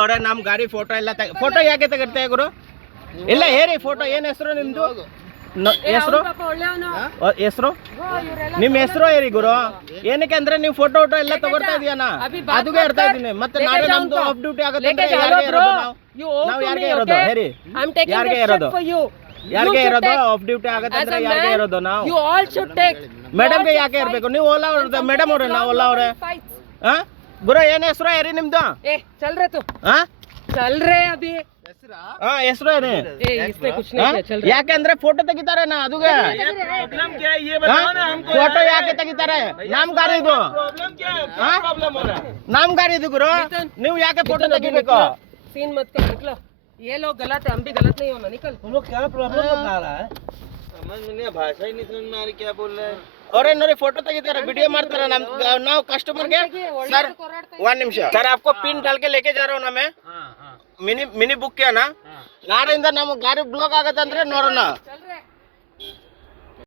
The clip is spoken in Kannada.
ಅವರೇ ನಮ್ಮ ಗಾಡಿ ಫೋಟೋ ಎಲ್ಲ ಫೋಟೋ ಯಾಕೆ ತೆಗಿರ್ತೀಯ ಗುರು? ಇಲ್ಲ ಹೇರಿ ಫೋಟೋ ಏನ್ ಹೆಸರು ನಿಮ್ದು? ಹೆಸರು ಹೆಸರು ನಿಮ್ ಹೆಸರು ಹೇರಿ ಗುರು. ಏನಕ್ಕೆ ಅಂದ್ರೆ ನೀವು ಫೋಟೋ ಎಲ್ಲ ತಗೊಳ್ತಾ ಇದೀಯನ ಅದಕ್ಕೆ ಇರ್ತಾ ಇದೀನಿ. ಮತ್ತೆ ನಾಳೆ ನಮ್ದು ಆಫ್ ಡ್ಯೂಟಿ ಆಗುತ್ತೆ ಅಂದ್ರೆ ಯಾರಿಗೆ ಇರೋದು? ನಾವು ಯಾರಿಗೆ ಇರೋದು ಹೇರಿ? ಯಾರಿಗೆ ಇರೋದು? ಯಾರಿಗೆ ಇರೋದು? ಆಫ್ ಡ್ಯೂಟಿ ಆಗುತ್ತೆ ಅಂದ್ರೆ ಯಾರಿಗೆ ಇರೋದು? ನಾವು ಮೇಡಮ್ಗೆ ಯಾಕೆ ಇರ್ಬೇಕು? ನೀವು ಓಲಾ ಅವ್ರದ್ದು ಮೇಡಮ್ ಅವ್ರೆ, ನಾವು ಓಲಾ ಅವ್ರೆ. ಹಾ ಗುರು ಏನ್ ಹೆಸರು ಹೇರಿ ನಿಮ್ದು? चल रहे तो ಹಾ चल रहे अभी ಹಾ ಹೆಸರು ಏನೇ? इसमें कुछ नहीं है, चल रहे ಯಾಕೆಂದ್ರೆ ಫೋಟೋ ತೆಗಿತಾರೆ ನಾ ಅದುಗೆ ಫೋಟೋ ಯಾಕೆ ತೆಗಿತಾರೆ? ನಮ್ ಗಾಡಿ ಇದು, ನಮ್ ಗಾಡಿ ಇದು ಗುರು. ನೀವು ಯಾಕೆ ಫೋಟೋ ತೆಗಿಬೇಕು? सीन मत कर, निकलो. ये लोग गलत है, हम भी गलत नहीं होना. निकल. तुम लोग क्या प्रॉब्लम बता रहा है? समझ में नहीं, भाषा ही नहीं समझ में आ रही, क्या बोल रहे हैं? ಅವ್ರೆ ನೋಡಿ ಫೋಟೋ ತೆಗಿತಾರೆ, ವಿಡಿयो ಮಾಡ್ತಾರೆ. ನಾವು ಕಸ್ಟಮರ್ಗೆ सर 1 ನಿಮಿಷ ಸರ್, आपको पिन डाल के लेके जा रहा हूं ना मैं. ಮಿನಿ ಬುಕ್ ನಾಳೆಯಿಂದ ನಮ್ಮ ಗಾಡಿ ಬ್ಲಾಕ್ ಆಗತ್ತೆ ಅಂದ್ರೆ ನೋಡೋಣ.